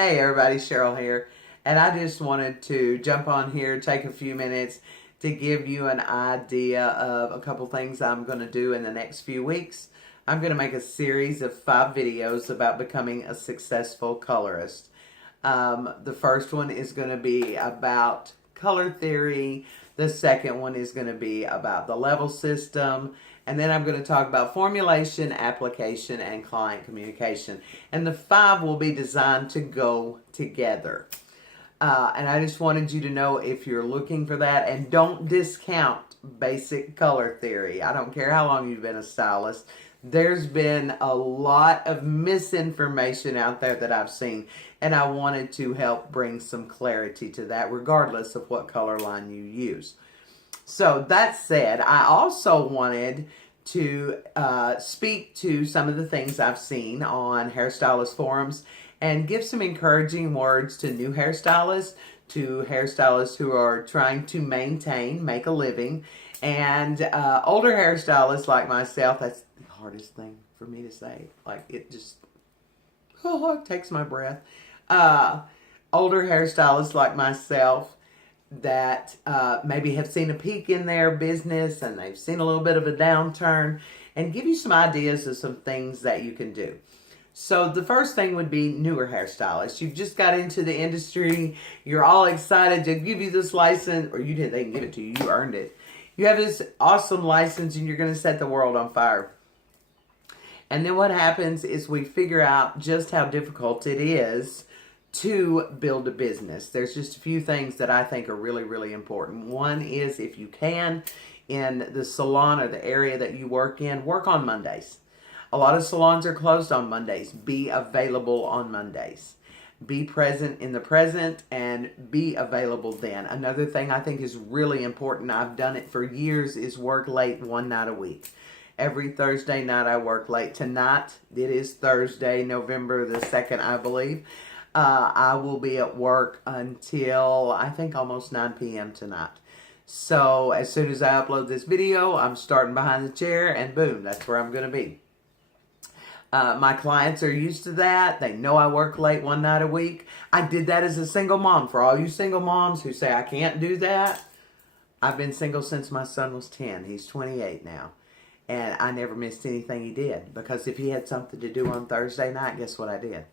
Hey everybody, Cheryl here, and I just wanted to jump on here, take a few minutes to give you an idea of a couple things I'm going to do in the next few weeks. I'm going to make a series of 5 videos about becoming a successful colorist. The first one is going to be about color theory. The second one is going to be about the level system. And then I'm going to talk about formulation, application, and client communication. And the 5 will be designed to go together. And I just wanted you to know if you're looking for that, and don't discount basic color theory. I don't care how long you've been a stylist. There's been a lot of misinformation out there that I've seen, and I wanted to help bring some clarity to that regardless of what color line you use. So that said, I also wanted to speak to some of the things I've seen on hairstylist forums and give some encouraging words to new hairstylists, to hairstylists who are trying to make a living, and older hairstylists like myself. That's the hardest thing for me to say. Like, it just it takes my breath. Older hairstylists like myself that maybe have seen a peak in their business and they've seen a little bit of a downturn, and give you some ideas of some things that you can do. So the first thing would be newer hairstylists. You've just got into the industry. You're all excited to give you this license, or you didn't, they can give it to you. You earned it. You have this awesome license and you're going to set the world on fire. And then what happens is we figure out just how difficult it is to build a business. There's just a few things that I think are really, really important. One is, if you can, in the salon or the area that you work in, work on Mondays. A lot of salons are closed on Mondays. Be available on Mondays. Be present in the present and be available then. Another thing I think is really important, I've done it for years, is work late one night a week. Every Thursday night I work late. Tonight, it is Thursday, November the 2nd, I believe. I will be at work until, I think, almost 9 p.m. tonight. So as soon as I upload this video, I'm starting behind the chair, and boom, that's where I'm going to be. My clients are used to that. They know I work late one night a week. I did that as a single mom. For all you single moms who say I can't do that, I've been single since my son was 10. He's 28 now. And I never missed anything he did. Because if he had something to do on Thursday night, guess what I did?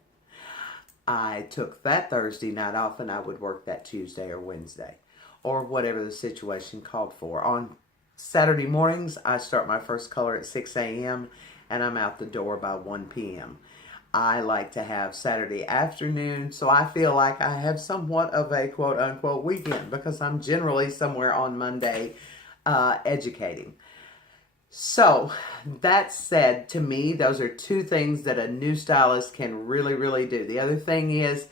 I took that Thursday night off and I would work that Tuesday or Wednesday. Or whatever the situation called for. On Saturday mornings, I start my first color at 6 a.m. and I'm out the door by 1 p.m. I like to have Saturday afternoon, so I feel like I have somewhat of a quote-unquote weekend because I'm generally somewhere on Monday educating. So, that said, to me, those are 2 things that a new stylist can really, really do. The other thing is,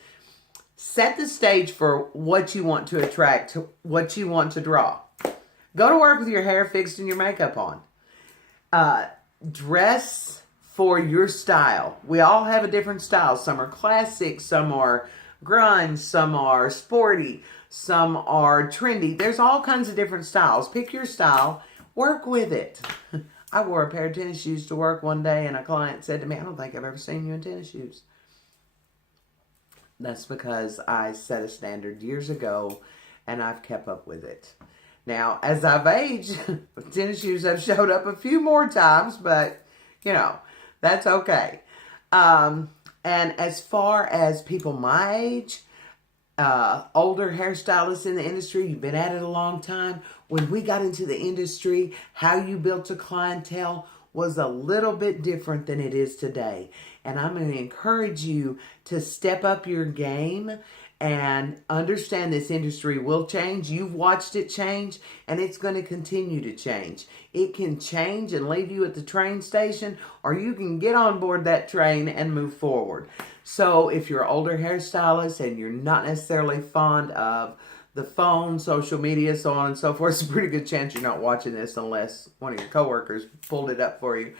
set the stage for what you want to attract, what you want to draw. Go to work with your hair fixed and your makeup on. Dress for your style. We all have a different style. Some are classic, some are grunge, some are sporty, some are trendy. There's all kinds of different styles. Pick your style, work with it. I wore a pair of tennis shoes to work one day, and a client said to me, "I don't think I've ever seen you in tennis shoes." That's because I set a standard years ago, and I've kept up with it. Now, as I've aged, tennis shoes have showed up a few more times, but, you know, that's okay. And as far as people my age, older hairstylists in the industry, you've been at it a long time. When we got into the industry, how you built a clientele was a little bit different than it is today. And I'm going to encourage you to step up your game and understand this industry will change. You've watched it change, and it's going to continue to change. It can change and leave you at the train station, or you can get on board that train and move forward. So if you're an older hairstylist and you're not necessarily fond of the phone, social media, so on and so forth, it's a pretty good chance you're not watching this unless one of your coworkers pulled it up for you.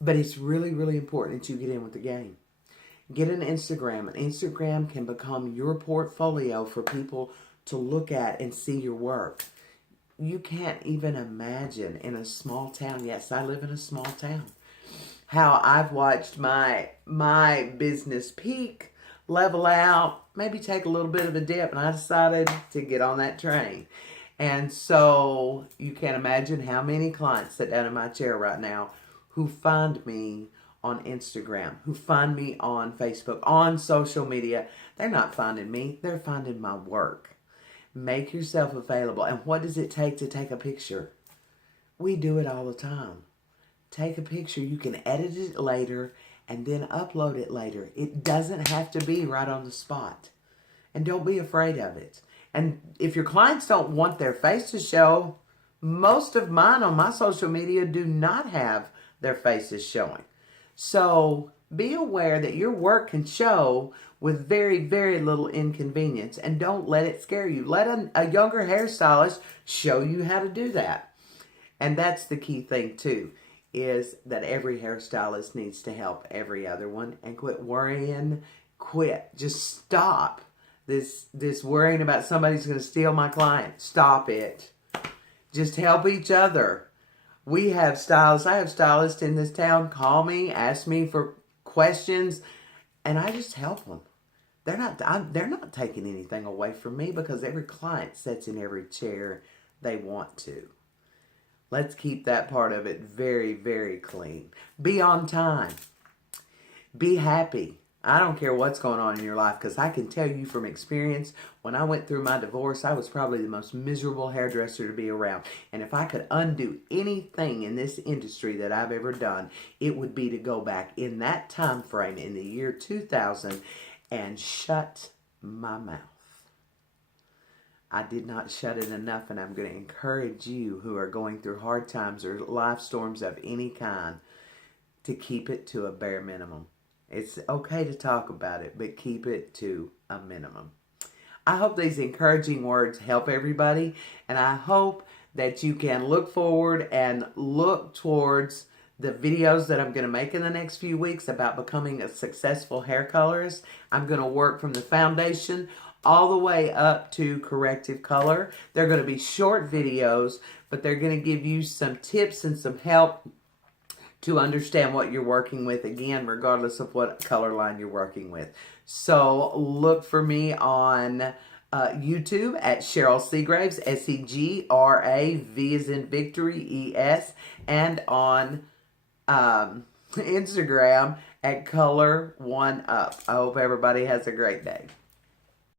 But it's really, really important that you get in with the game. Get an Instagram. An Instagram can become your portfolio for people to look at and see your work. You can't even imagine in a small town. Yes, I live in a small town. how I've watched my business peak level out, maybe take a little bit of a dip. And I decided to get on that train. And so you can't imagine how many clients sit down in my chair right now who find me on Instagram, who find me on Facebook, on social media. They're not finding me, they're finding my work. Make yourself available. And what does it take to take a picture? We do it all the time. Take a picture. You can edit it later and then upload it later. It doesn't have to be right on the spot. And don't be afraid of it. And if your clients don't want their face to show, most of mine on my social media do not have their faces showing. So be aware that your work can show with very, very little inconvenience, and don't let it scare you. Let a younger hairstylist show you how to do that. And that's the key thing too, is that every hairstylist needs to help every other one, and quit worrying. Just stop this worrying about somebody's going to steal my client. Stop it. Just help each other. We have stylists. I have stylists in this town call me, ask me for questions, and I just help them. They're not taking anything away from me, because every client sits in every chair they want to. Let's keep that part of it very, very clean. Be on time. Be happy. I don't care what's going on in your life, because I can tell you from experience, when I went through my divorce, I was probably the most miserable hairdresser to be around. And if I could undo anything in this industry that I've ever done, it would be to go back in that time frame in the year 2000 and shut my mouth. I did not shut it enough, and I'm going to encourage you who are going through hard times or life storms of any kind to keep it to a bare minimum. It's okay to talk about it, but keep it to a minimum. I hope these encouraging words help everybody, and I hope that you can look forward and look towards the videos that I'm going to make in the next few weeks about becoming a successful hair colorist. I'm going to work from the foundation all the way up to corrective color. They're going to be short videos, but they're going to give you some tips and some help to understand what you're working with, again, regardless of what color line you're working with. So look for me on YouTube at Cheryl Segraves, S-E-G-R-A-V as in victory, E-S, and on Instagram at Color One Up. I hope everybody has a great day.